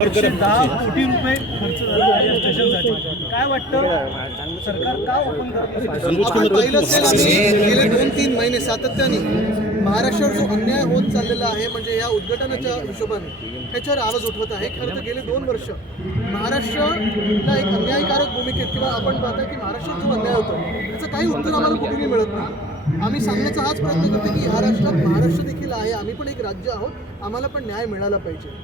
एकशे दहा कोटी रुपये खर्च झाला आहे या स्टेशनसाठी. काय वाटतं? सरकार का ओपन करत नाही? आपण पाहिलं असेल आम्ही गेले दोन तीन महिने सातत्याने महाराष्ट्रावर जो अन्याय होत चाललेला आहे म्हणजे या उद्घाटनाच्या हिशोबाने ह्याच्यावर आवाज उठवत आहे. खरं तर गेले दोन वर्ष महाराष्ट्राला एक अन्यायकारक भूमिकेत किंवा आपण पाहता की महाराष्ट्रात जो अन्याय होतो त्याचं काही उत्तर आम्हाला कुठेही मिळत नाही. आम्ही सांगण्याचा हाच प्रयत्न करतो की ह्या राष्ट्रात महाराष्ट्र देखील आहे. आम्ही पण एक राज्य आहोत. आम्हाला पण न्याय मिळाला पाहिजे.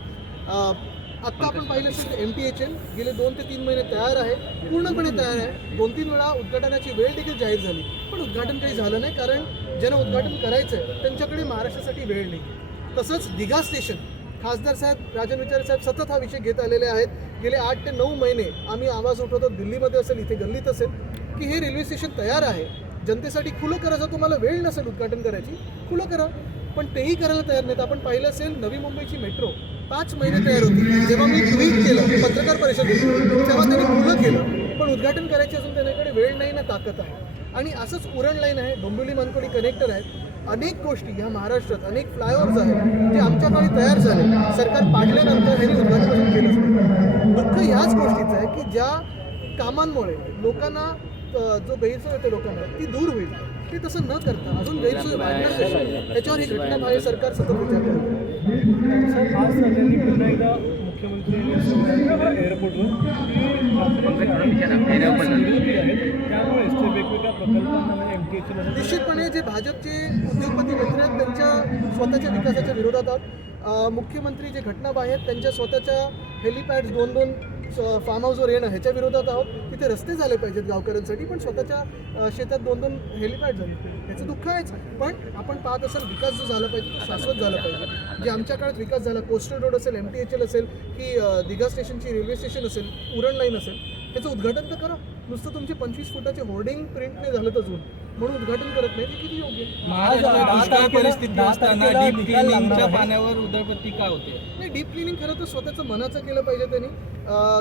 आत्ता आपण पाहिलं असेल एम टी एच एल गेले दोन ते तीन महिने तयार आहे पूर्णपणे तयार आहे. दोन तीन वेळा उद्घाटनाची वेळ देखील जाहीर झाली. पण उद्घाटन काही झालं नाही कारण ज्यांना उद्घाटन करायचं आहे त्यांच्याकडे महाराष्ट्रासाठी वेळ नाही. तसंच दिघा स्टेशन खासदार साहेब राजन विचारे साहेब सतत हा विषय घेत आलेले आहेत. गेले आठ ते नऊ महिने आम्ही आवाज उठवतो दिल्लीमध्ये असेल इथे गल्लीत असेल की हे रेल्वे स्टेशन तयार आहे. जनतेसाठी खुलं करायचं तुम्हाला वेळ नसेल उद्घाटन करायची खुलं करा. पण तेही करायला तयार नाहीत. आपण पाहिलं असेल नवी मुंबईची मेट्रो पाच महिने तयार होती. जेव्हा मी ट्विट केलं पत्रकार परिषद तेव्हा त्यांनी खुलं केलं. पण उद्घाटन करायची असून त्यांच्याकडे वेळ नाही ना ताकद आहे. आणि असंच उरण लाईन आहे डोंबिवली मानकोडी कनेक्टर आहेत. अनेक गोष्टी ह्या महाराष्ट्रात अनेक फ्लायओव्हर्स आहेत जे आमच्या काळी तयार झाले. सरकार पाडल्यानंतर ह्यांनी उद्घाटन केलं दुःख ह्याच गोष्टीचं आहे की ज्या कामांमुळे लोकांना जो गैरसोय होते लोकांना ती दूर होईल. ते तसं न करता अजून गैरसोय वाढणार कशी त्याच्यावर ही घटना माझे सरकार सतत विचार करत. आहे. सर आज त्यांनी पुन्हा एकदा मुख्यमंत्री एअरपोर्टवर निश्चितपणे जे भाजपचे उद्योगपती मित्र आहेत त्यांच्या स्वतःच्या विकासाच्या विरोधात आहोत. मुख्यमंत्री जे घटनाबाह्य आहेत त्यांच्या स्वतःच्या हेलिपॅड्स दोन दोन फार्म हाऊसवर येणं ह्याच्या विरोधात आहोत. तिथे रस्ते झाले पाहिजेत गावकऱ्यांसाठी पण स्वतःच्या शेतात दोन दोन हेलिपॅड झाले. याचं दुःख आहेच. पण आपण पाहत असाल विकास जो झाला पाहिजे तो शाश्वत झाला पाहिजे. जे आमच्या काळात विकास झाला कोस्टल रोड असेल एम टी एच एल असेल की दिघा स्टेशनची रेल्वे स्टेशन असेल उरण लाईन असेल त्याचं उद्घाटन तर करा. नुसतं तुमचे पंचवीस फुटाचे होर्डिंग प्रिंट नाही झालं तर अजून. म्हणून उद्घाटन करत नाही ते किती योग्य? महाराष्ट्रात दुष्काळ परिस्थिती असताना डीप क्लिनिंगच्या. पाण्यावर उदरपत्ती का होते नाही डीप क्लिनिंग खरं तर स्वतःचं मनाचं केलं पाहिजे त्यांनी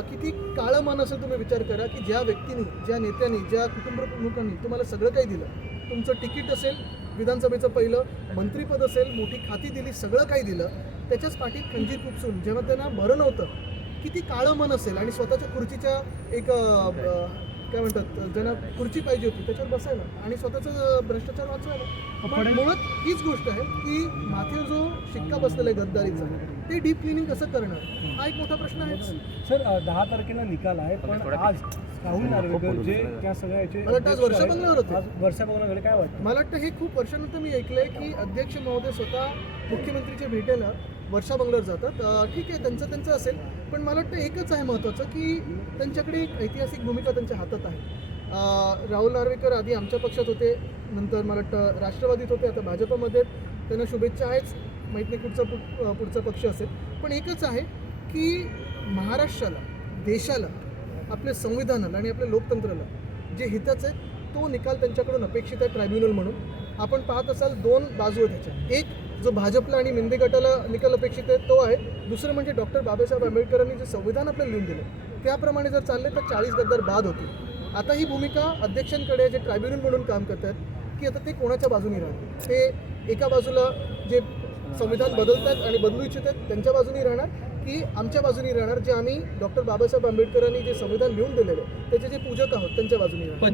किती काळं मन असेल तुम्ही विचार करा की ज्या व्यक्तीने ज्या नेत्यांनी ज्या कुटुंब प्रमुखांनी तुम्हाला सगळं काही दिलं तुमचं तिकीट असेल विधानसभेचं पहिलं मंत्रीपद असेल मोठी खाती दिली सगळं काही दिलं त्याच्याच पाठीत खंजीर खुपसून जेव्हा त्यांना बरं नव्हतं किती काळं मन असेल आणि स्वतःच्या खुर्चीच्या एक काय म्हणतात ज्यांना खुर्ची पाहिजे होती त्याच्यावर बसायला आणि स्वतःचं भ्रष्टाचार वाचवायला. पण मुळात हीच गोष्ट आहे की माथेवर जो शिक्का बसलेला आहे गद्दारीचा ते डीप क्लिनिंग कसं करणार? हा एक मोठा प्रश्न आहे सर दहा तारखेला निकाल आहे पण आज राहुल नार्वेकर जे त्या सगळ्याचे मला वाटतं आज वर्षा बंगल्यावर होते. आज वर्षा बंगल्याकडे काय वाटतं? मला वाटतं हे खूप वर्षानंतर मी ऐकलंय की अध्यक्ष महोदय स्वतः मुख्यमंत्रीच्या भेटेला वर्षा बंगल्यावर जातात. ठीक आहे त्यांचं त्यांचं असेल. पण मला वाटतं एकच आहे महत्त्वाचं की त्यांच्याकडे एक ऐतिहासिक भूमिका त्यांच्या हातात आहे. राहुल नार्वेकर आधी आमच्या पक्षात होते नंतर मला वाटतं राष्ट्रवादीत होते आता भाजपमध्ये त्यांना शुभेच्छा आहेच. माहीत नाही कुठचा पु- पुढचा पक्ष असेल. पण एकच आहे की महाराष्ट्राला देशाला आपल्या संविधानाला आणि आपल्या लोकतंत्राला जे हिताचं आहे तो निकाल त्यांच्याकडून अपेक्षित आहे ट्रायब्युनल म्हणून. आपण पाहत असाल दोन बाजू आहेत त्याच्या एक जो भाजपला आणि मिंदे गटाला निकाल अपेक्षित आहे तो आहे. दुसरं म्हणजे डॉक्टर बाबासाहेब आंबेडकरांनी जे संविधान आपल्याला लिहून दिलं त्याप्रमाणे जर चालले तर चाळीस गद्दार बाद होतील. आता ही भूमिका अध्यक्षांकडे जे ट्रायब्युनल म्हणून काम करत आहेत की आता ते कोणाच्या बाजूने राहणार? ते एका बाजूला जे संविधान बदलतात आणि बदलू इच्छित आहेत त्यांच्या बाजूने राहणार? की आमच्या बाजूनी राहणार जे आम्ही डॉक्टर बाबासाहेब आंबेडकरांनी जे संविधान लिहून दिलेलं आहे त्याचे जे पूजक आहोत त्यांच्या बाजूनी राहणार.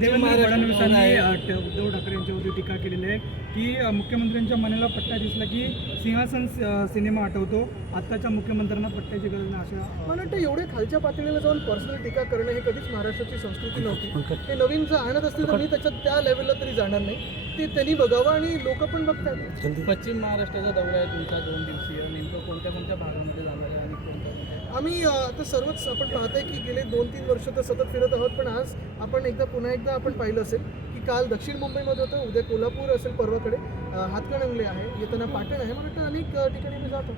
उद्धव ठाकरे यांच्यावरती टीका केलेली आहे की मुख्यमंत्र्यांच्या मनाला पट्टा दिसला की सिंहासन सिनेमा आठवतो. आत्ताच्या मुख्यमंत्र्यांना पट्ट्याची गरज नाही अशा मला वाटतं एवढे खालच्या पातळीला जाऊन पर्सनल टीका करणं हे कधीच महाराष्ट्राची संस्कृती नव्हती. ते नवीन जर आणत असतील तर मी त्याच्यात त्या लेवलला तरी जाणार नाही. ते त्यांनी बघावं आणि लोक पण बघतात. पश्चिम महाराष्ट्राचा दौरा आहे तुमचा दोन दिवसीय. नेमकं कोणत्या कोणत्या भागामध्ये जाणार आहे आम्ही आता सर्वच आपण पाहतोय की गेले दोन तीन वर्ष तर सतत फिरत आहोत पण आज आपण एकदा पुन्हा एकदा आपण पाहिलं असेल की काल दक्षिण मुंबईमध्ये होतं उद्या कोल्हापूर असेल परवाकडे हातकणंगले आहे येताना पाटण आहे. मला वाटतं अनेक ठिकाणी मी जातो.